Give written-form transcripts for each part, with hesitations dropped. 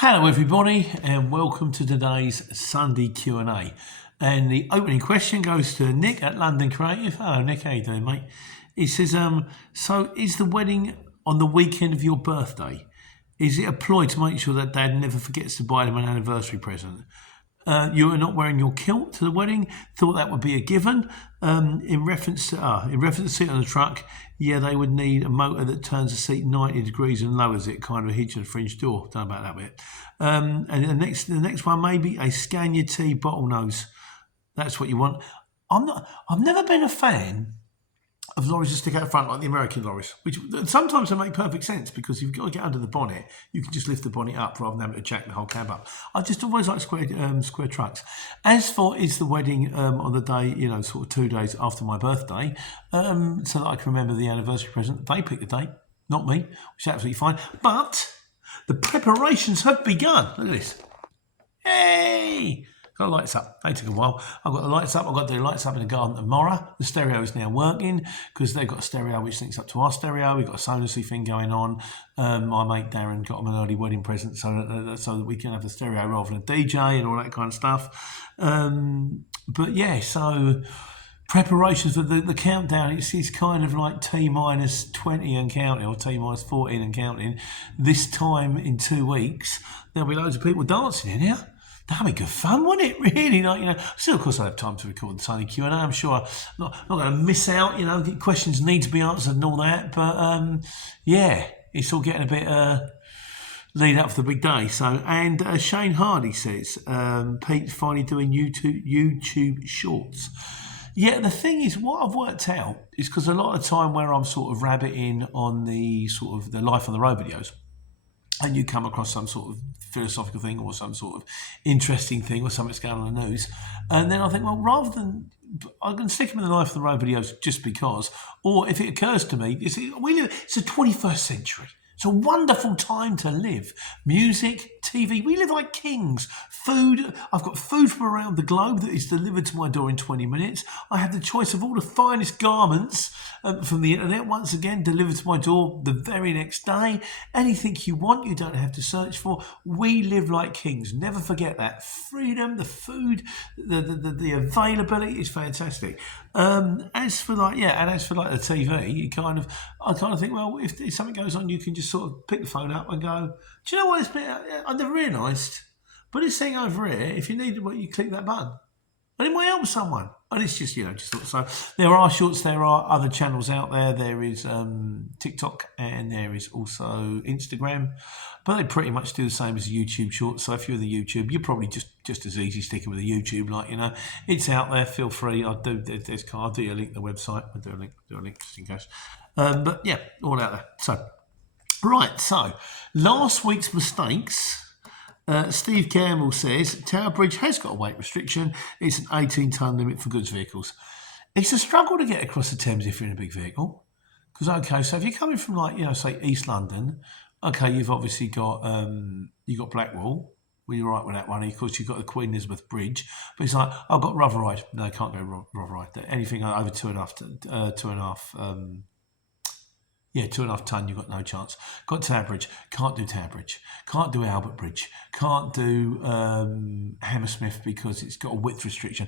Hello everybody and welcome to today's Sunday Q&A. And the opening question goes to Nick at London Creative. Hello Nick, how you doing mate? He says, so is the wedding on the weekend of your birthday? Is it a ploy to make sure that Dad never forgets to buy them an anniversary present? You are not wearing your kilt to the wedding. Thought that would be a given. In reference to seat on the truck, yeah, they would need a motor that turns the seat 90 degrees and lowers it, kind of a hitch and a fringe door. Don't know about that bit. And the next one, maybe a Scania T bottlenose. That's what you want. I've never been a fan of lorries that stick out front like the American lorries, which sometimes they make perfect sense because you've got to get under the bonnet. You can just lift the bonnet up rather than having to jack the whole cab up. I just always like square trucks. As for is the wedding on the day, sort of 2 days after my birthday, so that I can remember the anniversary present. They picked the date, not me, which is absolutely fine. But the preparations have begun. Look at this. Hey! Got the lights up. They took a while. I've got the lights up. I've got the lights up in the garden tomorrow. The stereo is now working because they've got a stereo which links up to our stereo. We've got a Sonosy thing going on. My mate Darren got them an early wedding present so that we can have the stereo rather than a DJ and all that kind of stuff. But yeah, so preparations for the countdown. It's kind of like T minus 20 and counting, or T minus 14 and counting. This time in 2 weeks, there'll be loads of people dancing in here. That'd be good fun, wouldn't it? Really, Still, of course, I have time to record the Sunday Q&A. I'm sure I'm not going to miss out. Questions need to be answered and all that. But yeah, it's all getting a bit lead up for the big day. So, and Shane Hardy says Pete's finally doing YouTube shorts. Yeah, the thing is, what I've worked out is because a lot of the time where I'm sort of rabbiting on the sort of the life on the road videos, and you come across some sort of philosophical thing or some sort of interesting thing or something that's going on in the news, and then I think, well, rather than I'm going to stick them in the life of the road videos just because, or if it occurs to me, it's the 21st century. It's a wonderful time to live. Music, TV, we live like kings. Food, I've got food from around the globe that is delivered to my door in 20 minutes. I have the choice of all the finest garments from the internet, once again, delivered to my door the very next day. Anything you want, you don't have to search for. We live like kings. Never forget that. Freedom, the food, the availability is fantastic. As for the TV, I kind of think, well, if something goes on, you can just sort of pick the phone up and go, do you know what, I never realised, but this thing over here, if you need it, you click that button and it might help someone. And it's just, so there are shorts, there are other channels out there. There is TikTok and there is also Instagram, but they pretty much do the same as YouTube shorts. So if you're the YouTube, you're probably just as easy sticking with the YouTube, it's out there. Feel free. I'll do you a link to the website. I'll do a link just in case. But yeah, all out there. So, right. So last week's mistakes. Steve Campbell says Tower Bridge has got a weight restriction. It's an 18-tonne limit for goods vehicles. It's a struggle to get across the Thames if you're in a big vehicle. Because so if you're coming from say East London, you've obviously got Blackwall. Well, you're right with that one. Of course, you've got the Queen Elizabeth Bridge, but it's like I've got Rotherhithe. No, I can't go Rotherhithe. Anything over 2.5 tonne, you've got no chance. Got Tower Bridge, can't do Tower Bridge. Can't do Albert Bridge. Can't do Hammersmith because it's got a width restriction.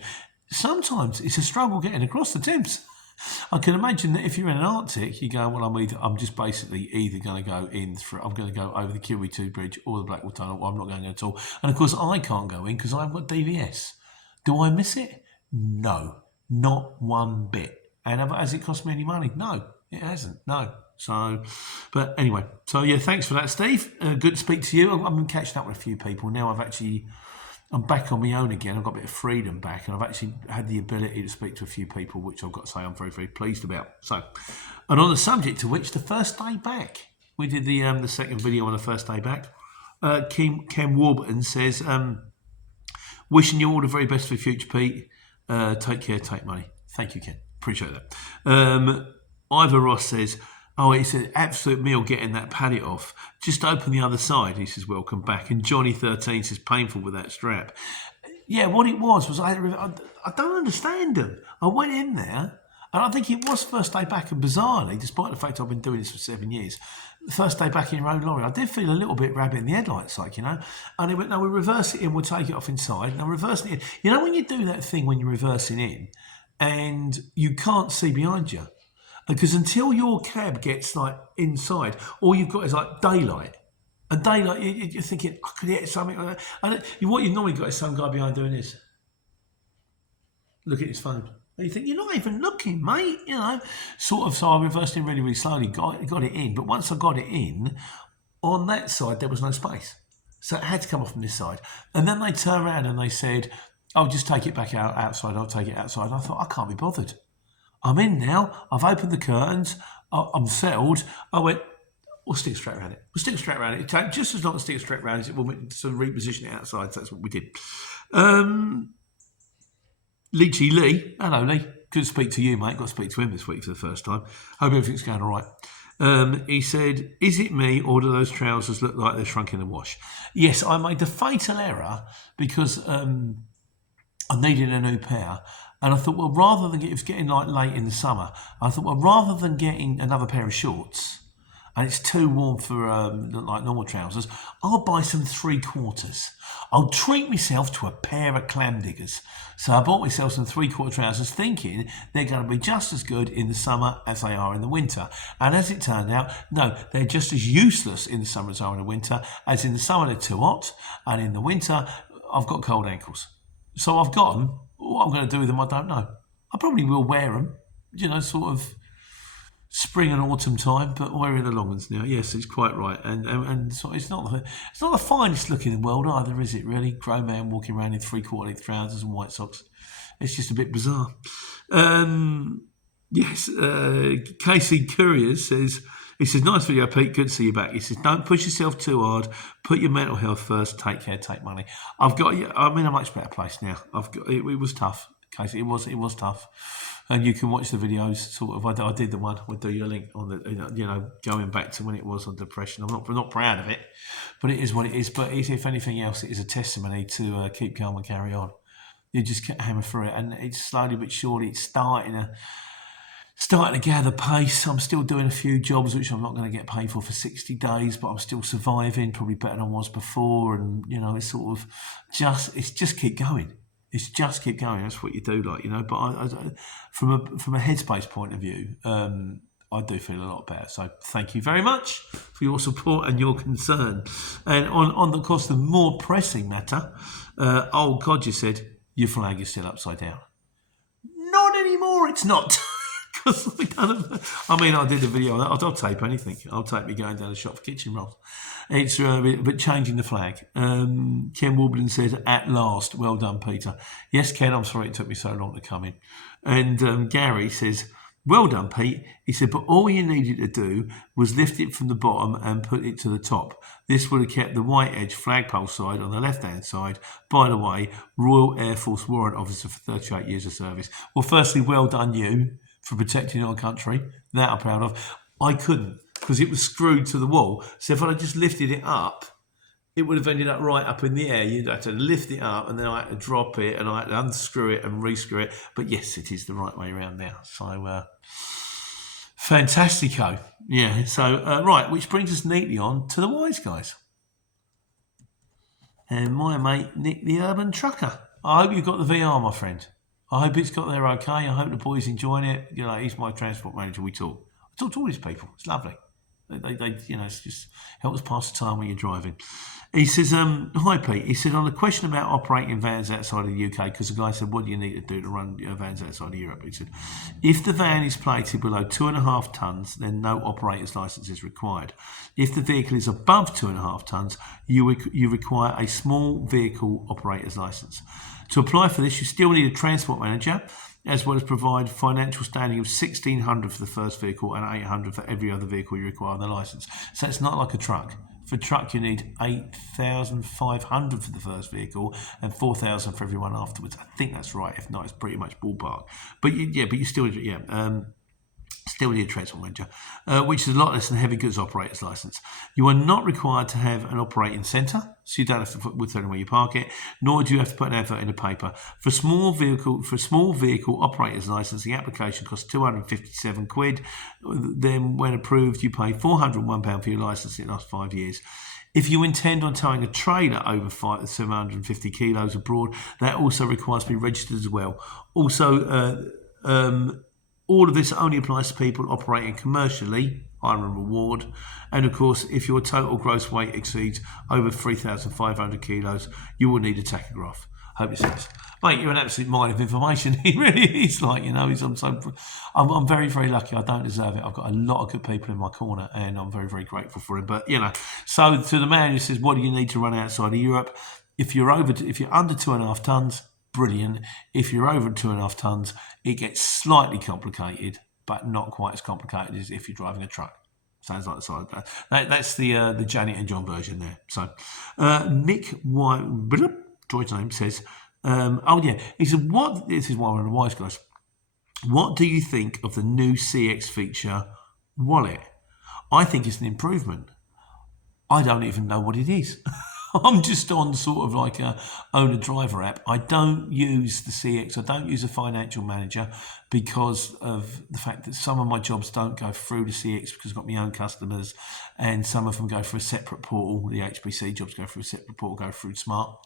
Sometimes it's a struggle getting across the Thames. I can imagine that if you're in an Arctic, you go, well, I'm just basically either going to go I'm going to go over the QE2 Bridge or the Blackwall Tunnel, or I'm not going at all. And of course, I can't go in because I've got DVS. Do I miss it? No, not one bit. And has it cost me any money? No, it hasn't. No. So, but anyway, yeah, thanks for that, Steve. Good to speak to you. I've been catching up with a few people now. I'm back on my own again. I've got a bit of freedom back, and I've actually had the ability to speak to a few people, which I've got to say I'm very, very pleased about. So, and on the subject to which, the first day back, we did the second video on the first day back. Ken Warburton says, wishing you all the very best for the future, Pete. Take care, take money. Thank you, Ken. Appreciate that. Ivor Ross says, oh, it's an absolute meal getting that paddock off. Just open the other side. He says, welcome back. And Johnny13 says, painful with that strap. Yeah, what it was I don't understand them. I went in there And I think it was first day back, and bizarrely, despite the fact I've been doing this for 7 years, the first day back in your own lorry, I did feel a little bit rabbit in the headlights, like, you know. And he went, no, we'll reverse it in, we'll take it off inside. And I'm reversing it in. You know when you do that thing when you're reversing in and you can't see behind you? Because until your cab gets like inside, all you've got is like daylight. And daylight, you're thinking, I could hit something like that. And what you've normally got is some guy behind doing this. Look at his phone. And you think, you're not even looking, mate, you know. Sort of, so I reversed in really, really slowly, got it in. But once I got it in, on that side, there was no space. So it had to come off from this side. And then they turned around and they said, oh, just take it back outside. I'll take it outside. And I thought, I can't be bothered. I'm in now. I've opened the curtains. I'm settled. I went, we'll stick straight around it. We'll stick straight around it. It takes just as long to stick straight around as it will to reposition it outside. So that's what we did. Leechy Lee. Hello, Lee. Good to speak to you, mate. Got to speak to him this week for the first time. Hope everything's going all right. He said, is it me or do those trousers look like they're shrunk in the wash? Yes, I made the fatal error because I needed a new pair. And I thought, well, rather than it was getting like late in the summer, I thought, well, rather than getting another pair of shorts, and it's too warm for like normal trousers, I'll buy some 3/4. I'll treat myself to a pair of clam diggers. So I bought myself some 3/4 trousers thinking they're going to be just as good in the summer as they are in the winter. And as it turned out, no, they're just as useless in the summer as they are in the winter. As in the summer they're too hot, and in the winter I've got cold ankles. So I've got them. What I'm going to do with them, I don't know. I probably will wear them, you know, sort of spring and autumn time, but I'm wearing the long ones now. Yes, it's quite right. And so it's not the finest look in the world either, is it really? Grown man walking around in 3/4 length trousers and white socks. It's just a bit bizarre. Yes, Casey Courier says, he says, nice video, Pete. Good to see you back. He says, don't push yourself too hard. Put your mental health first. Take care. Take money. I'm in a much better place now. It was tough, Casey. It was tough. And you can watch the videos. Sort of, I did the one. We'll do your link on the, you know, going back to when it was on depression. I'm not proud of it, but it is what it is. But if anything else, it is a testimony to keep calm and carry on. You just hammer through it, and it's slowly but surely it's starting to gather pace. I'm still doing a few jobs which I'm not going to get paid for 60 days, but I'm still surviving, probably better than I was before. And, you know, it's sort of just keep going. It's just keep going. That's what you do, like, you know. But I from a headspace point of view, I do feel a lot better. So thank you very much for your support and your concern. And on of course, the more pressing matter, old Codger said, your flag is still upside down. Not anymore, it's not. Because I did a video on that. I'll tape anything. I'll tape me going down the shop for kitchen rolls. It's but changing the flag. Ken Warburton says, at last, well done, Peter. Yes, Ken, I'm sorry it took me so long to come in. And Gary says, well done, Pete. He said, but all you needed to do was lift it from the bottom and put it to the top. This would have kept the white edge flagpole side on the left-hand side. By the way, Royal Air Force Warrant Officer for 38 years of service. Well, firstly, well done you for protecting our country. That I'm proud of. I couldn't because it was screwed to the wall. So if I had just lifted it up, it would have ended up right up in the air. You'd have to lift it up and then I had to drop it and I had to unscrew it and rescrew it. But yes, it is the right way around now. So fantastico. Yeah, so right, which brings us neatly on to the wise guys. And my mate, Nick the Urban Trucker. I hope you've got the VR, my friend. I hope it's got there okay. I hope the boys enjoying it. You know, he's my transport manager. I talk to all these people. It's lovely. They you know, it's just helps pass the time when you're driving. He says, hi Pete. He said, on the question about operating vans outside of the UK, because the guy said, what do you need to do to run your vans outside of Europe? He said, if the van is plated below 2.5 tonnes, then no operator's licence is required. If the vehicle is above 2.5 tonnes, you require a small vehicle operator's licence. To apply for this, you still need a transport manager, as well as provide financial standing of $1,600 for the first vehicle and $800 for every other vehicle you require on the licence. So it's not like a truck. For a truck, you need $8,500 for the first vehicle and $4,000 for everyone afterwards. I think that's right. If not, it's pretty much ballpark. But you still, yeah. Still need a transport manager, which is a lot less than a heavy goods operator's license. You are not required to have an operating centre, so you don't have to put where you park it, nor do you have to put an advert in the paper. For a small vehicle operator's license, the application costs £257. Then, when approved, you pay £401 for your license. It lasts 5 years. If you intend on towing a trailer over 750 kilos abroad, that also requires to be registered as well. Also, all of this only applies to people operating commercially, hire and reward. And of course, if your total gross weight exceeds over 3,500 kilos, you will need a tachograph. Hope it says. Mate, you're an absolute mine of information. He really is, like, you know, I'm very, very lucky. I don't deserve it. I've got a lot of good people in my corner, and I'm very, very grateful for him. But, you know, so to the man who says, what do you need to run outside of Europe? If you're under 2.5 tons, brilliant. If you're over 2.5 tons, it gets slightly complicated, but not quite as complicated as if you're driving a truck. Sounds like the side. That's the Janet and John version there. So, Nick White, George's name says, he said, what? This is one of the wise guys. What do you think of the new CX feature wallet? I think it's an improvement. I don't even know what it is. I'm just on sort of like a owner-driver app. I don't use the CX. I don't use a financial manager because of the fact that some of my jobs don't go through the CX because I've got my own customers, and some of them go through a separate portal. The HPC jobs go through a separate portal, go through Smart.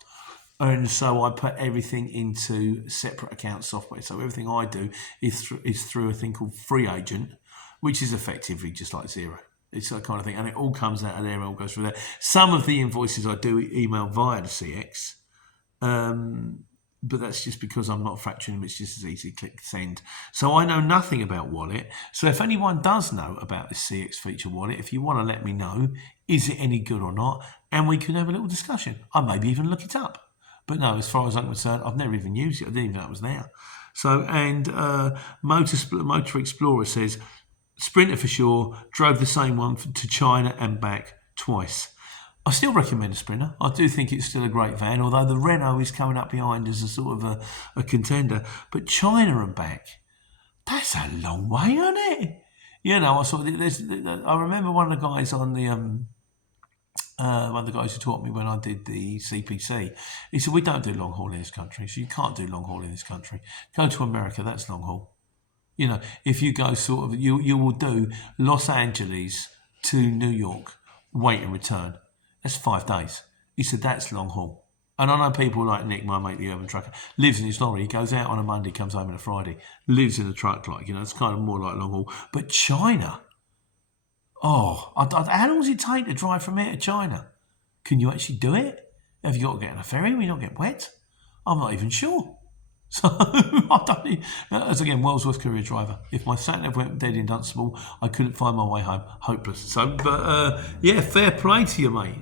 And so I put everything into separate account software. So everything I do is through a thing called Free Agent, which is effectively just like Zero. It's that kind of thing. And it all comes out of there and all goes through there. Some of the invoices I do email via the CX. But that's just because I'm not factoring them. It's just as easy, click send. So I know nothing about wallet. So if anyone does know about this CX feature wallet, if you want to let me know, is it any good or not? And we can have a little discussion. I maybe even look it up. But no, as far as I'm concerned, I've never even used it. I didn't even know it was there. So, and Motor Explorer says, Sprinter for sure, drove the same one to China and back twice. I still recommend a Sprinter. I do think it's still a great van, although the Renault is coming up behind as a sort of a contender. But China and back, that's a long way, isn't it? You know, I remember one of the guys on the one of the guys who taught me when I did the CPC, he said, we don't do long haul in this country. So you can't do long haul in this country. Go to America, that's long haul. You know, if you go sort of, you will do Los Angeles to New York, wait and return. That's 5 days. He said, that's long haul. And I know people like Nick, my mate, the urban trucker, lives in his lorry. He goes out on a Monday, comes home on a Friday, lives in a truck, like, you know, it's kind of more like long haul. But China, how long does it take to drive from here to China? Can you actually do it? Have you got to get on a ferry when you don't get wet? I'm not even sure. So, I don't, as again, world's worst career driver. If my sat-nav went dead in Dunstable, I couldn't find my way home. Hopeless. So, but yeah, fair play to you, mate.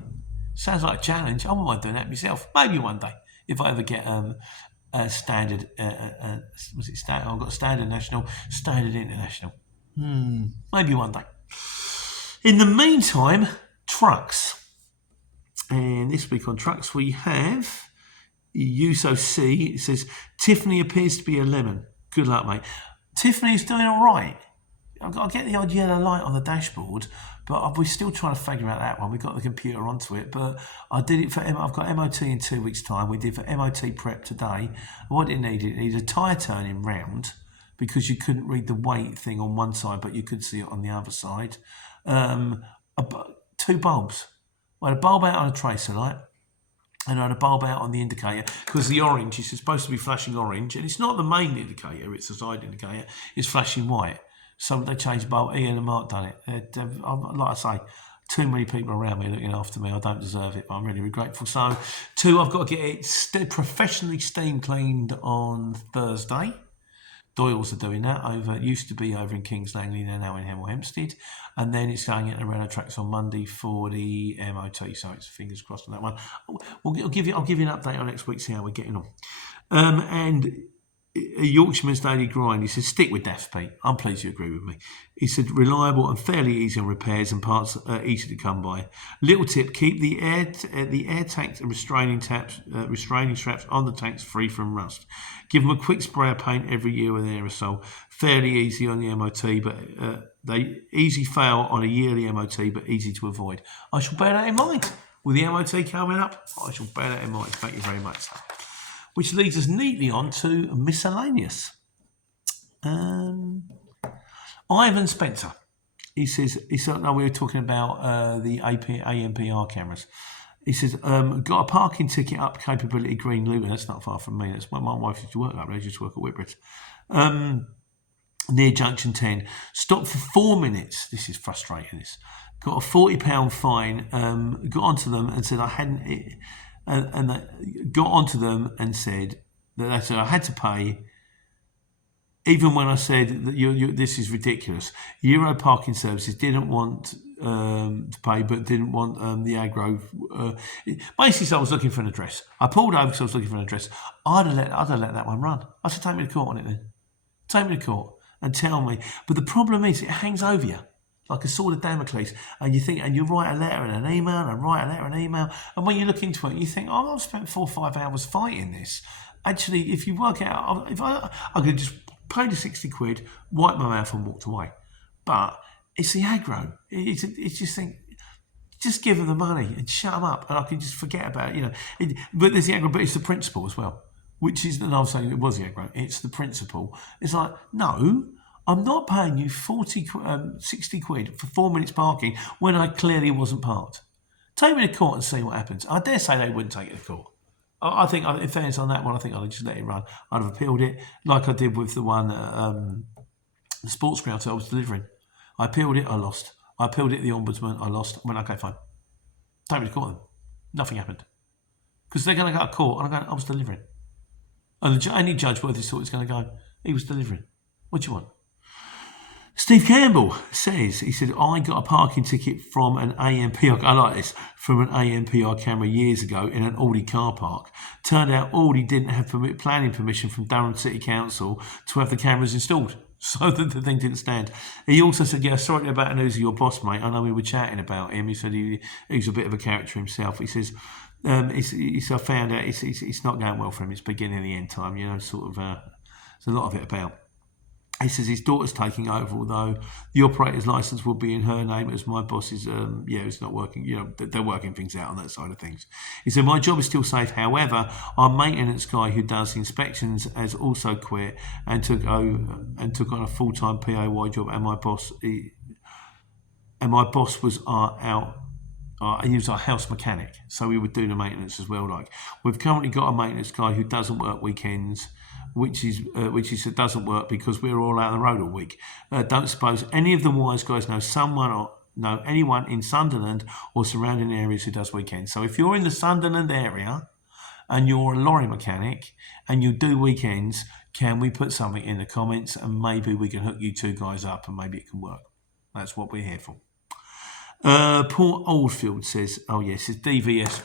Sounds like a challenge. I wouldn't mind doing that myself. Maybe one day, if I ever get a standard, was it standard? I've got a standard national, standard international. Maybe one day. In the meantime, trucks. And this week on trucks we have Uso C. It says, Tiffany appears to be a lemon. Good luck, mate. Tiffany's doing all right. I get the odd yellow light on the dashboard, but we're still trying to figure out that one. We've got the computer onto it, but I did it for, I've got MOT in 2 weeks' time. We did for MOT prep today. What it needed a tyre turning round because you couldn't read the weight thing on one side, but you could see it on the other side. 2 bulbs. I had a bulb out on a tracer light, and I had a bulb out on the indicator because the orange is supposed to be flashing orange, and it's not the main indicator, it's the side indicator, it's flashing white. So they changed the bulb. Ian and Mark done it. Like I say, too many people around me looking after me. I don't deserve it, but I'm really grateful. So, 2, I've got to get it professionally steam cleaned on Thursday. Doyle's are doing that. It used to be over in Kings Langley, they're now in Hemel Hempstead. And then it's going into Renault tracks on Monday for the MOT, so it's fingers crossed on that one. I'll give you an update on next week, see how we're getting on. And a Yorkshireman's daily grind. He said, stick with DAFs, Pete. I'm pleased you agree with me. He said, reliable and fairly easy on repairs and parts easy to come by. Little tip, keep the air tanks and restraining straps on the tanks free from rust. Give them a quick spray of paint every year with aerosol. Fairly easy on the MOT, but they easy fail on a yearly MOT, but easy to avoid. I shall bear that in mind. With the MOT coming up, I shall bear that in mind. Thank you very much. Which leads us neatly on to miscellaneous. Ivan Spencer. He said, no, we were talking about the ANPR cameras. He says, got a parking ticket up capability Green Luton. That's not far from me. That's where my wife used to work up there. She used to work at Whitbread. Near Junction 10. Stopped for 4 minutes. This is frustrating. This. Got a £40 fine. Got onto them and said I hadn't... And they got onto them and said that I had to pay, even when I said that this is ridiculous. Euro Parking Services didn't want to pay, but didn't want the aggro. Basically, so I was looking for an address. I pulled over because I was looking for an address. I'd have let that one run. I said, take me to court on it then. Take me to court and tell me. But the problem is, it hangs over you like a sword of Damocles, and you think, and you write a letter and an email, and write a letter and an email, and when you look into it, you think, oh, I've spent 4 or 5 hours fighting this. Actually, if you work out, if I could just pay the 60 quid, wipe my mouth and walked away. But it's the aggro. It's just think, just give them the money and shut them up, and I can just forget about it, but there's the aggro, but it's the principle as well, which is, and I was saying it was the aggro, it's the principle. It's like, no, I'm not paying you 60 quid for 4 minutes parking when I clearly wasn't parked. Take me to court and see what happens. I dare say they wouldn't take it to court. I think, in fairness on that one, I think I'd just let it run. I'd have appealed it like I did with the one at the sports ground I was delivering. I appealed it, I lost. I appealed it to the ombudsman, I lost. I went, okay, fine. Take me to court then. Nothing happened. Because they're going to go to court and I was delivering. And any judge worth his salt is going to go, he was delivering. What do you want? Steve Campbell says, he said, I got a parking ticket from an ANPR, I like this, from an ANPR camera years ago in an Aldi car park. Turned out Aldi didn't have planning permission from Durham City Council to have the cameras installed. So the thing didn't stand. He also said, yeah, sorry about news of your boss, mate. I know we were chatting about him. He said he's a bit of a character himself. He says, I found out it's not going well for him. It's beginning of the end time, sort of, there's a lot of it about. He says his daughter's taking over, although the operator's license will be in her name as my boss is, it's not working. They're working things out on that side of things. He said, my job is still safe. However, our maintenance guy who does the inspections has also quit and took on a full-time PAY job. And my boss was he was our house mechanic, so we would do the maintenance as well. Like, we've currently got a maintenance guy who doesn't work weekends, which doesn't work because we're all out on the road all week. Don't suppose any of the wise guys know someone or know anyone in Sunderland or surrounding areas who does weekends. So if you're in the Sunderland area and you're a lorry mechanic and you do weekends, can we put something in the comments and maybe we can hook you two guys up and maybe it can work. That's what we're here for. Paul Oldfield says, oh yes, it's DVS.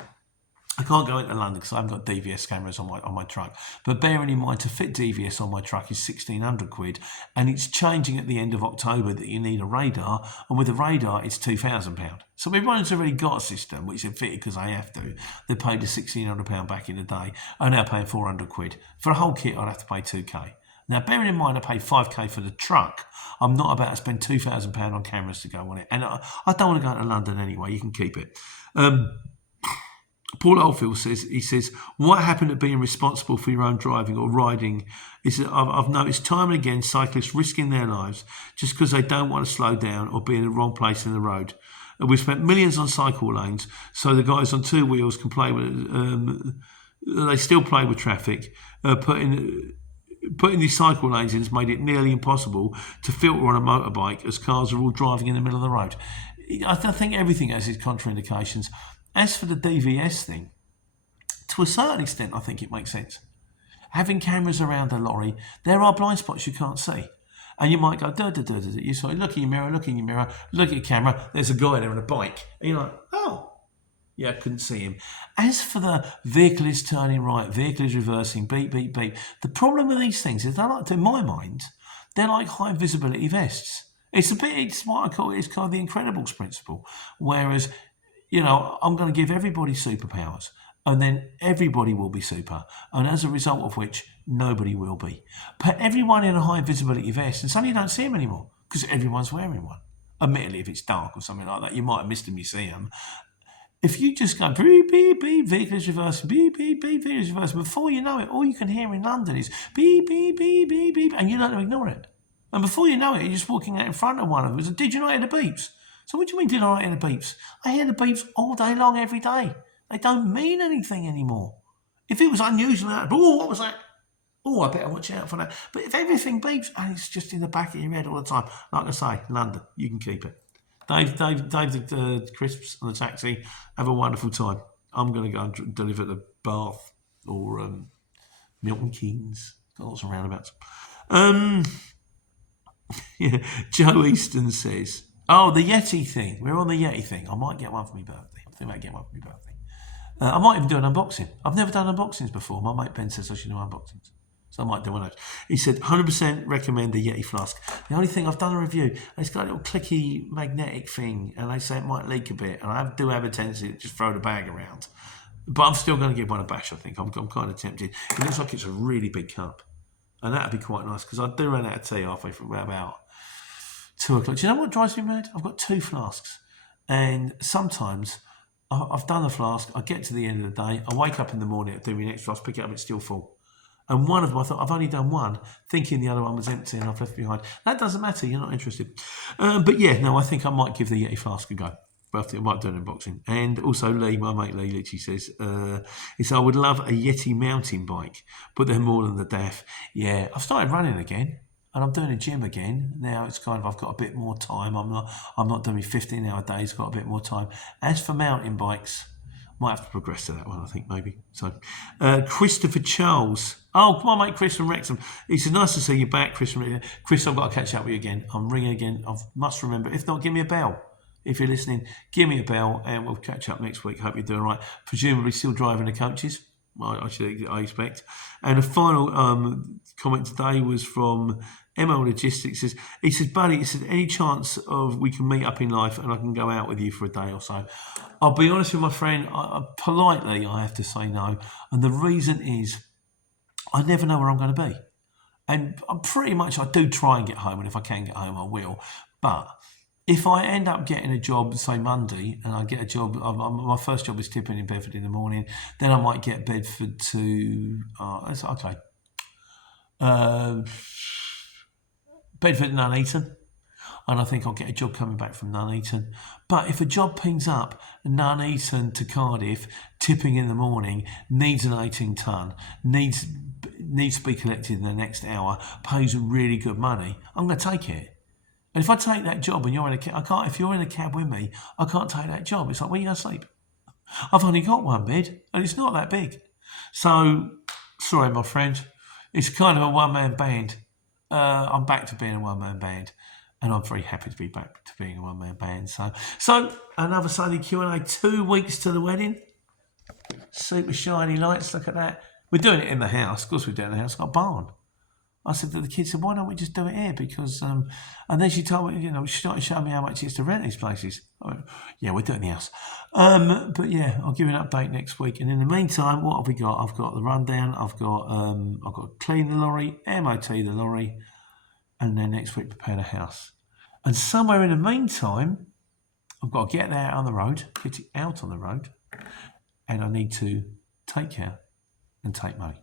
I can't go into London because I haven't got DVS cameras on my truck. But bearing in mind, to fit DVS on my truck is 1,600 quid, and it's changing at the end of October that you need a radar, and with a radar it's £2,000. So everyone's already got a system which they've fitted because they have to. They paid the £1,600 back in the day, and now paying 400 quid for a whole kit. I'd have to pay 2k. Now, bearing in mind I paid 5k for the truck, I'm not about to spend £2,000 on cameras to go on it, and I don't want to go to London anyway. You can keep it. Paul Oldfield says, what happened to being responsible for your own driving or riding? He said, I've noticed time and again cyclists risking their lives just because they don't want to slow down or be in the wrong place in the road. We've spent millions on cycle lanes, so the guys on two wheels can play with. They still play with traffic. Putting these cycle lanes in has made it nearly impossible to filter on a motorbike as cars are all driving in the middle of the road. I think everything has its contraindications. As for the DVS thing, to a certain extent, I think it makes sense. Having cameras around a lorry, there are blind spots you can't see. And you might go, you sort of look in your mirror, look at your camera, there's a guy there on a bike. And you're like, oh, Yeah, I couldn't see him. As for the vehicle is turning right, vehicle is reversing, beep, beep, beep. The problem with these things is they're like, in my mind, they're like high visibility vests. It's what I call it's kind of the Incredibles principle. Whereas, I'm going to give everybody superpowers, and then everybody will be super, and as a result of which, nobody will be. Put everyone in a high visibility vest, and suddenly you don't see them anymore because everyone's wearing one. Admittedly, if it's dark or something like that, you might have missed them, you see them. If you just go beep, beep, beep, vehicle is reversing, beep, beep, beep, vehicle is reversing, before you know it, all you can hear in London is beep, beep, beep, beep, beep, and you don't ignore it. And before you know it, you're just walking out in front of one of them. So, did you not hear the beeps? So what do you mean, did I not hear the beeps? I hear the beeps all day long, every day. They don't mean anything anymore. If it was unusual, what was that? Oh, I better watch out for that. But if everything beeps and it's just in the back of your head all the time, like I say, London, you can keep it. Dave, the crisps and the taxi. Have a wonderful time. I'm going to go and deliver to Bath or Milton Keynes. Got lots of roundabouts. Yeah, Joe Easton says, "Oh, the Yeti thing. We're on the Yeti thing. I might get one for my birthday. I think I might get one for my birthday. I might even do an unboxing. I've never done unboxings before. My mate Ben says I should do unboxings. So I might do one of those." He said, 100% recommend the Yeti flask. The only thing, I've done a review, it's got a little clicky magnetic thing, and they say it might leak a bit, and I do have a tendency to just throw the bag around. But I'm still going to give one a bash, I think. I'm kind of tempted. It looks like it's a really big cup. And that'd be quite nice, because I do run out of tea halfway through about 2 o'clock. Do you know what drives me mad? I've got 2 flasks. And sometimes I've done the flask, I get to the end of the day, I wake up in the morning to do my next flask, pick it up, it's still full. And one of them, I thought, I've only done one, thinking the other one was empty and I've left behind. That doesn't matter, you're not interested. But yeah, no, I think I might give the Yeti flask a go. But I might do an unboxing. And also Lee, my mate Lee, literally says, I would love a Yeti mountain bike, but they're more than the DAF. Yeah, I've started running again. And I'm doing a gym again. Now it's kind of, I've got a bit more time. I'm not doing 15-hour days, got a bit more time. As for mountain bikes, might have to progress to that one, I think, maybe. So, Christopher Charles. Oh, come on, mate, Chris from Wrexham. He said, nice to see you back, Chris. Chris, I've got to catch up with you again. I'm ringing again. I must remember. If not, give me a bell. If you're listening, give me a bell and we'll catch up next week. Hope you're doing all right. Presumably still driving the coaches, I expect. And the final comment today was from ML Logistics. He says, buddy, any chance of we can meet up in life and I can go out with you for a day or so? I'll be honest with my friend, politely I have to say no. And the reason is I never know where I'm going to be. And I'm pretty much, I do try and get home, and if I can get home, I will. But if I end up getting a job, say Monday, and I get a job, my first job is tipping in Bedford in the morning, then I might get Bedford to, that's okay. Bedford and Nuneaton, and I think I'll get a job coming back from Nuneaton. But if a job pings up Nuneaton to Cardiff, tipping in the morning, needs an 18-ton, needs to be collected in the next hour, pays really good money, I'm going to take it. And if I take that job and you're in a cab, if you're in a cab with me, I can't take that job. It's like, where are you going to sleep? I've only got one bed, and it's not that big. So, sorry, my friend, it's kind of a one-man band. I'm back to being a one-man band, and I'm very happy to be back to being a one-man band. So another Sunday Q&A, 2 weeks to the wedding. Super shiny lights, look at that. We're doing it in the house. Of course we're doing it in the house. It's got a barn. I said to the kids, why don't we just do it here? Because, and then she told me, she started showing me how much it is to rent these places. I went, yeah, we're doing the house. But yeah, I'll give you an update next week. And in the meantime, what have we got? I've got the rundown. I've got to clean the lorry, MOT the lorry, and then next week prepare the house. And somewhere in the meantime, I've got to get that on the road, get it out on the road, and I need to take care and take money.